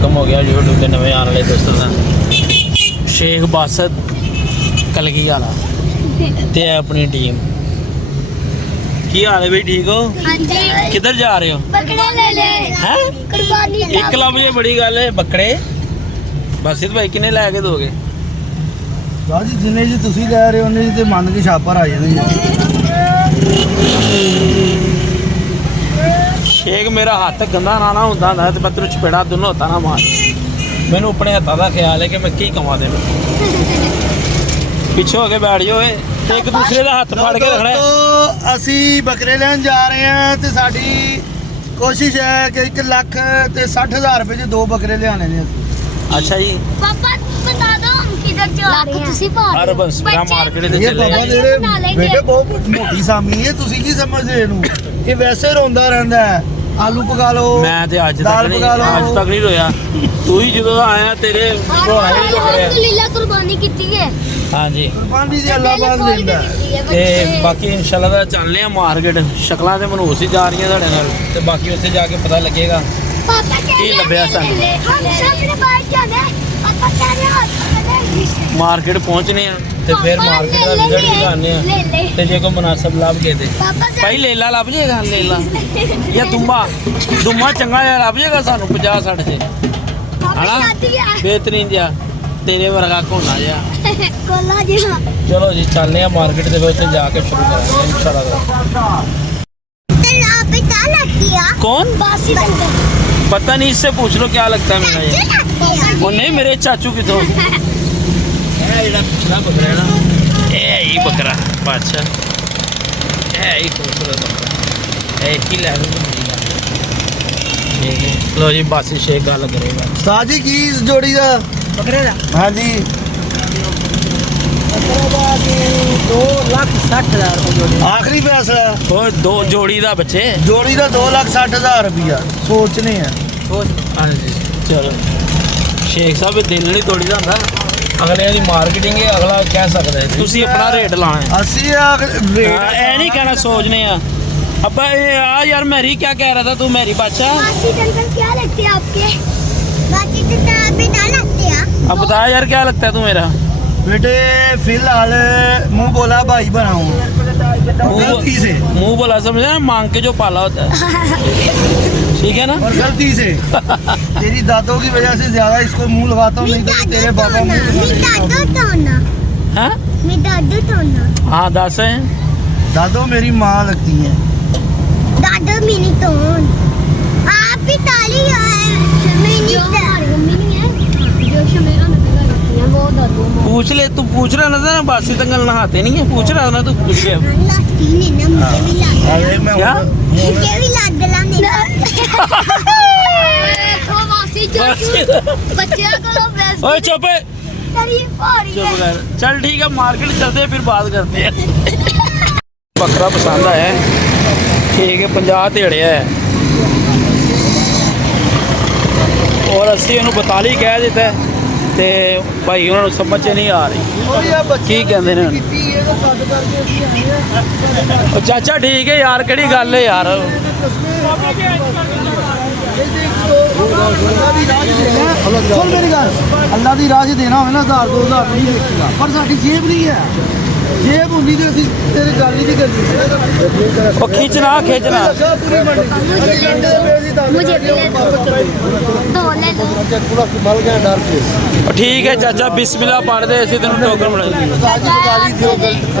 Welcome हो गया YouTube के नवे आने वाले दोस्तों का। शेख बासत कलगी वाला ते अपनी टीम की हाल है भाई? ठीक हो? किधर जा रहे हो? एक लफ्ज बड़ी गल है बकरे। बासित भाई किन्ने लैके दोगे? जी जिन्ने जी तुसी लै रहे हो उन्ने जी ते मन के छापर आ जाने। शेख मेरा हाथ गंदा ना ना होंदा ना ते मैं तेरे चपेड़ा दोनों हत्था ना मार। मैनू अपने हत्था का ख्याल है कि मैं की कमा देना। पिछे हो के बैठ जाओ एक दूसरे का हाथ फड़ के रखना है। तो असी बकरे लैन जा रहे हैं ते साडी कोशिश है कि 1,60,000 रुपए च 2 बकरे लियाने ने। अच्छा जी पापा बता दो हम किधर जा रहे हैं? अरे बस मेरा मार्केट से ये चले बाबा तेरे बेटे बहुत मोटी सामी है, तुसी की समझदे इहनू? ये वैसे रोंदा रहंदा है। आलू पका लो, मैं ते आज दाल तक पका लो। नहीं रोया। तू ही जो आया तेरे अल्हम्दुलिल्लाह कुर्बानी की है। हाँ जी कुर्बानी दी अल्लाह पाक देंदा है। ते बाकी इंशाल्लाह दा चलने मार्केट शक्लां ते मनहूस ही जा रही साढ़े नाल ते बाकी उत्थे जाके पता लगेगा पापा की लभ्या सानू। हम सामने बाहर जाना है। पापा कह रहे हो मार्केट पहुंचने हैं ते फिर मार्केट का रिजल्ट दिखाने हैं ते जे कोई मुनासिब लाभ के दे भाई लेला लभ जाएगा। लेला या दुम्मा चंगा जिहा लभ जाएगा सानू 50-60 च है बेहतरीन जिहा तेरे वर्गा घोना जिहा। चलो जी चलने हैं मार्केट से फिर उत्थे जाके शुरू करेंगे इंशाल्लाह। कौन? पता नहीं, इससे पूछ लो क्या लगता है मेरा ये। और नहीं मेरे चाचू की तो बकरा है ना, यही बकरा बादशाह है ही खूबसूरत बकरा है ही ले लो जी। बासी शेख गल करेगा साजी की इस जोड़ी दा बकरे दा। हां जी 2,60,000 रुपये जोड़ी। आखिरी फैसला और दो जोड़ी दा बच्चे जोड़ी दा 2,60,000 रुपया सोचने हैं। हाँ जी चलो शेख साहब दिल नहीं तोड़ी दा हुंदा, अगले की मार्केटिंग है, अगला कह सकता है तुसी अपना रेट लाना है। अस्सी ऐ नहीं कहना सोचने हैं। अब्बा यार मेरी क्या कह रहा था तू? मेरी बादशाह क्या लगते हैं आपके? बाकी तो बेटा लगते हैं। अब बता यार क्या लगता है तू मेरा? बेटे फिलहाल मुंह बोला भाई बनाऊं गलती से, मुंह बोला समझे ना, मांग के जो पाला होता है ठीक है ना। और गलती से तेरी दादों की वजह से ज्यादा इसको मुंह लगाता हूँ, नहीं तो तेरे पापा हाँ हाँ 10 है। दादो मेरी माँ लगती है। दादा मिनी तो आप भी ताली पूछ ले तू, पूछ रहा ना था बासी तंगल नहाते नहीं है, पूछ रहा ना तू पूछ गया क्या? ओए चुप चल ठीक है मार्केट चलते हैं फिर बात करते हैं। बकरा पसंद आया ठीक है 50 धेड़े है और 80 इन्हों 42 कह दिता है ते भाई उन्होंने समझ नहीं आ रही की कहते हैं। चाचा ठीक है यार केड़ी गल है यार। अल्लाह की राह देना हो ना 1,000-2,000 नहीं देखेगा, पर साडी जेब नहीं है। जेब होंगी तो असीं तेरे गल ही नहीं करनी। ओ खींचना खींचना ठीक है चाचा बिस्मिल्लाह पढ़ दे असीं तेनू टोकन बनाई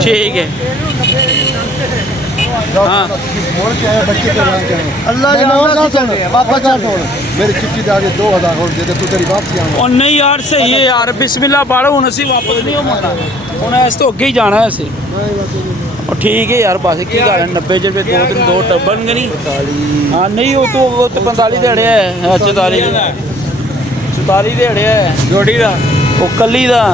ठीक है। हाँ अल्लाह मेरी चिट्ठी दादी 2,000 और दे दे तू तेरी वापसी आऊंगा। और नहीं यार सही है यार बिस्मिल्लाह पढ़ हुण असीं वापस नहीं होना हुण इस तो अगे ही जाना है असीं। और ठीक है यार बस की गल 90 रुपये 2 टब्बन नहीं। हाँ नहीं वो तो 45 देड़े है 44 देड़े है जोड़ी का वो कली का।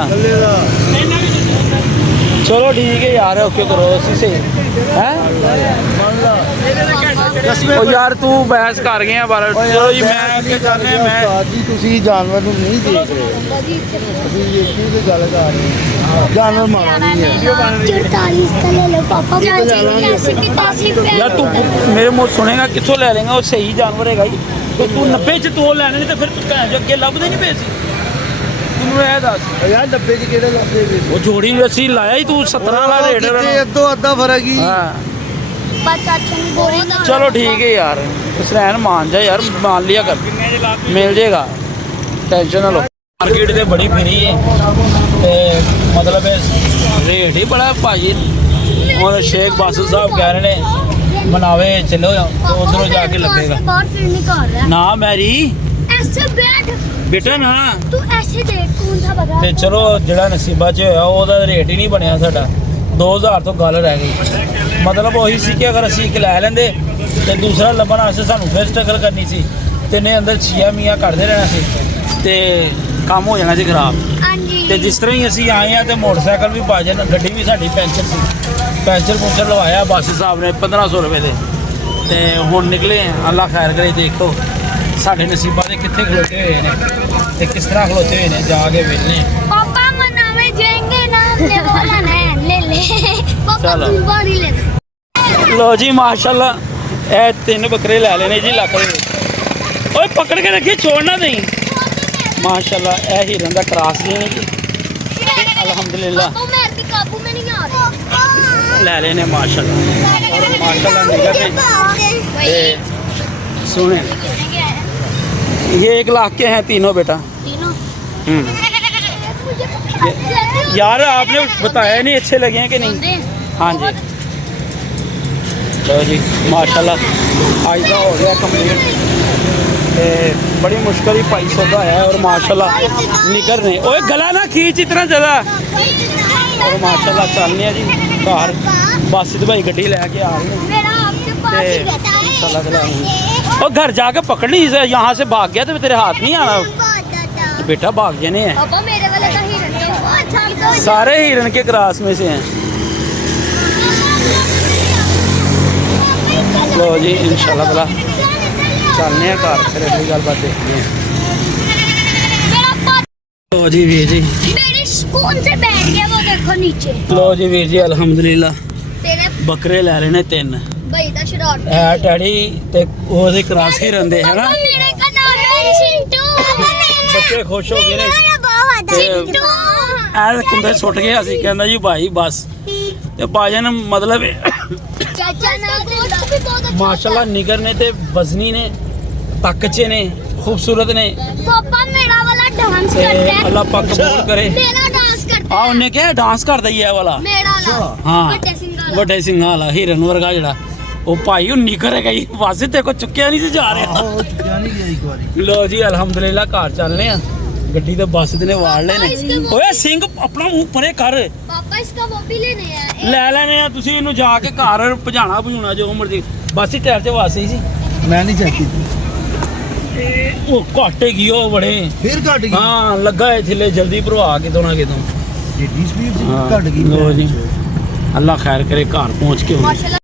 चलो ठीक है यार ओके करो असी से है यार तू बहस कर गया बार। चलो जी मैं क्या चाहते हैं मैं जी तुसी जानवर ਨੂੰ नहीं देख रहे ਅਸੀਂ ਇਹ ਕੀ ਗੱਲ ਕਰ ਰਹੇ ਹਾਂ जानवर मारा नहीं है 44 का ले लो पापा यार तू मेरे मुँह सुनेगा कितों ले लेंगे वो सही जानवर है भाई। ਤੇ ਤੂੰ 90 ਚ ਦੋ ਲੈਣੇ ਨੇ ਤੇ ਫਿਰ ਤੂੰ ਭੈਣ ਜੋ ਅੱਗੇ ਲੱਭਦੇ ਨਹੀਂ ਪਏ ਸੀ ਤੈਨੂੰ ਇਹ ਦੱਸ ਯਾਰ 90 ਚ ਕਿਹੜੇ ਲੱਭਦੇ ਵੇ ਉਹ ਜੋੜੀ ਨੂੰ ਅਸੀਂ ਲਾਇਆ ਹੀ ਤੂੰ 17 ਵਾਲਾ ਰੇਟ ਕਿਤੇ ਅੱਧੋ ਅੱਧਾ ਫਰਕ ਹੀ ਹਾਂ बच्चा अच्छा नहीं बोल ਚਲੋ ਠੀਕ ਹੈ ਯਾਰ ਹੁਸੈਨ मान ਜਾ ਯਾਰ मान लिया कर मिल जाएगा टेंशन ना लो मार्केट ਤੇ ਬੜੀ ਫਿਰੀ ਹੈ ਤੇ ਮਤਲਬ ਰੇਟ ਹੀ ਬੜਾ ਭਾਜੀ और शेख बासु साहब कह रहे ने मनावे चलो तो उधरों जाके लगेगा बाहर फिर नहीं कर रहा ना मैरी ऐसे बैठ बेटा ना तू ऐसे देख कौन सा बता ਤੇ ਚਲੋ ਜਿਹੜਾ ਨਸੀਬਾ 'ਚ ਹੋਇਆ ਉਹਦਾ ਰੇਟ ਹੀ ਨਹੀਂ ਬਣਿਆ ਸਾਡਾ 2000 ਤੋਂ ਗੱਲ ਰਹਿ ਗਈ ਮਤਲਬ ਉਹੀ ਸੀ ਕਿ ਅਗਰ ਅਸੀਂ ਇੱਕ ਲੈ ਲੈਂਦੇ ਤੇ ਦੂਸਰਾ ਲੱਭਣ ਵਾਸਤੇ ਸਾਨੂੰ ਫਿਰ ਸਟਰਗਲ ਕਰਨੀ ਸੀ ਤੇ ਨੇ ਅੰਦਰ ਛੀਆ ਮੀਆਂ ਕੱਢਦੇ ਰਹਿਣਾ ਸੀ ਤੇ ਕੰਮ ਹੋ ਜਾਣਾ ਸੀ ਖਰਾਬ हाँ जी ਤੇ ਜਿਸ ਤਰ੍ਹਾਂ ਹੀ ਅਸੀਂ ਆਏ ਆ ਤੇ ਮੋਟਰਸਾਈਕਲ ਵੀ ਪਾ ਜਾਣ ਗੱਡੀ ਵੀ ਸਾਡੀ ਪੈਂਚਰ ਸੀ ਪੈਂਚਰ ਲਵਾਇਆ ਬਾਸੀ ਸਾਹਿਬ ਨੇ 1500 ਰੁਪਏ ਦੇ ਤੇ ਹੁਣ ਨਿਕਲੇ ਆ ਅੱਲਾ ਖੈਰ ਕਰੇ ਦੇਖੋ ਸਾਡੇ ਨਸੀਬਾਂ ਦੇ ਕਿੱਥੇ ਖਲੋਤੇ ਹੋਏ ਨੇ ਤੇ ਕਿਸ ਤਰ੍ਹਾਂ ਖਲੋਤੇ ਹੋਏ ਨੇ ਜਾ ਕੇ ਵੇਖਨੇ पापा मनावे जाएंगे ना ले वो लेना है ले ले पापा चलो। तू बारी लेना ਲੋ ਜੀ ਮਾਸ਼ਾਅੱਲਾ ਇਹ ਤਿੰਨ ਬੱਕਰੇ ਲੈ ਲੈਣੇ ਜੀ ਲੱਖ ਦੇ ਵਿੱਚ। ਓਏ ਪਕੜ ਕੇ ਰੱਖੀ ਛੋੜਨਾ ਨਹੀਂ ਮਾਸ਼ਾਅੱਲਾ ਇਹ ਹੀਰਨ ਦਾ ਕਰਾਸ ਲੈਣੇ ਜੀ ਅਲਹਮਦੁਲਿਲਾ पापा मैं भी काबू में नहीं आ रहा ਲੈ ਲੈਣੇ ਮਾਸ਼ਾਅੱਲਾ और माशाल्लाह निगाह से सुने ये 1 लाख के हैं तीनों बेटा तीनों यार आपने बताया नहीं अच्छे लगे हैं कि नहीं हाँ जी चलो जी माशाल्लाह आज का हो गया कंप्लीट बड़ी मुश्किल ही पाई सौदा है और माशाल्लाह निकर ने ओए गला ना खींच इतना ज़्यादा और माशाल्लाह चलने जी घर बासित भाई गड्डी लेके आ रही है मेरा आपके पास ही रहता है इंशाल्लाह ताला और घर जाके पकड़नी यहाँ से भाग गया तो तेरे हाथ नहीं आना तो बेटा भाग जाने हैं पापा मेरे वाले का ही रहता है वो अच्छा सारे हिरन के क्रास में से हैं लो जी इंशाल्लाह ताला चलने हैं घर फिर अगली गलबात देखते हैं लो जी वीर जी मेरी सुकून से बैठ गया वो देखो नीचे लो जी वीर जी अल्हम्दुलिल्लाह तेरे बकरे ले रहे ने 3 भाई दा शरारत ਇਹ ਟੈਡੀ ਤੇ ਉਹਦੇ ਕਰਾਸ ਹਿਰਨ ਦੇ ਹੈ ਨਾ मेरे का नाम है चिंटू ਬੱਚੇ ਖੁਸ਼ ਹੋ ਗਏ ਨੇ चिंटू ਐ ਕੁੰਦੇ ਸੁੱਟ ਗਿਆ ਸੀ ਕਹਿੰਦਾ ਜੀ ਭਾਈ ਬਸ ਤੇ ਭਾਜਨ ਮਤਲਬ चाचा ना दोस्त भी बहुत अच्छा ਮਾਸ਼ਾਅੱਲਾ ਨਿਗਰ ਨੇ ਤੇ ਵਜ਼ਨੀ ਨੇ ਤੱਕਚੇ ਨੇ ਖੂਬਸੂਰਤ ਨੇ पापा मेरा वाला डांस ਤੇ करता है ਅੱਲਾ ਪਾਕ ਕਬੂਲ ਕਰੇ मेरा डांस करता ਆ है ਉਹਨੇ ਕਿਹਾ ਡਾਂਸ ਕਰਦਾ ਹੀ ਇਹ ਵਾਲਾ मेरा वाला ਹਾਂ बड़े सिंह वाला ਵੱਡੇ ਸਿੰਘਾਂ ਵਾਲਾ ਹੀਰਨ ਵਰਗਾ ਜਿਹੜਾ ਉਹ ਭਾਈ ਉਹ ਨਿਕਰ ਹੈਗਾ ਜੀ ਵਾਸੇ ਤੇ ਕੋ ਚੁੱਕਿਆ ਨਹੀਂ ਸੀ ਜਾ ਰਿਹਾ ਉਹ ਚੁੱਕਿਆ ਨਹੀਂ ਗਿਆ ਇੱਕ ਵਾਰੀ ਲੋ ਜੀ ਅਲਹਮਦੁਲਿਲਾ ਘਰ ਚੱਲਨੇ ਆ ਗੱਡੀ ਤੇ ਬੱਸ ਦੇ ਨੇ ਵਾੜ ਲਏ ਨੇ ਓਏ ਸਿੰਘ ਆਪਣਾ ਮੂੰਹ ਪਰੇ ਕਰ पापा इसका वो भी लेने हैं ਲੈ ਲੈਣੇ ਆ ਤੁਸੀਂ ਇਹਨੂੰ ਜਾ ਕੇ ਘਰ ਭਜਾਣਾ ਭਜੂਣਾ ਜੋ ਮਰਜ਼ੀ ਬਸ ਹੀ ਟਾਇਰ ਤੇ ਵਾਸੇ ਸੀ ਮੈਂ ਨਹੀਂ ਚੈੱਕ ਕੀਤੀ ਉਹ ਘੱਟ ਗਈ ਉਹ ਬੜੇ ਫਿਰ ਘਟ ਗਈ ਹਾਂ ਲੱਗਾ ਹੈ ਥੱਲੇ ਜਲਦੀ ਭਰਵਾ ਕਿਤੋਂ ਨਾ ਕਿਤੋਂ ਏਡੀ ਸਪੀਡ ਘਟ ਗਈ ਲੋ ਜੀ ਅੱਲਾ ਖੈਰ ਕਰੇ ਘਰ ਪਹੁੰਚ ਕੇ माशाल्लाह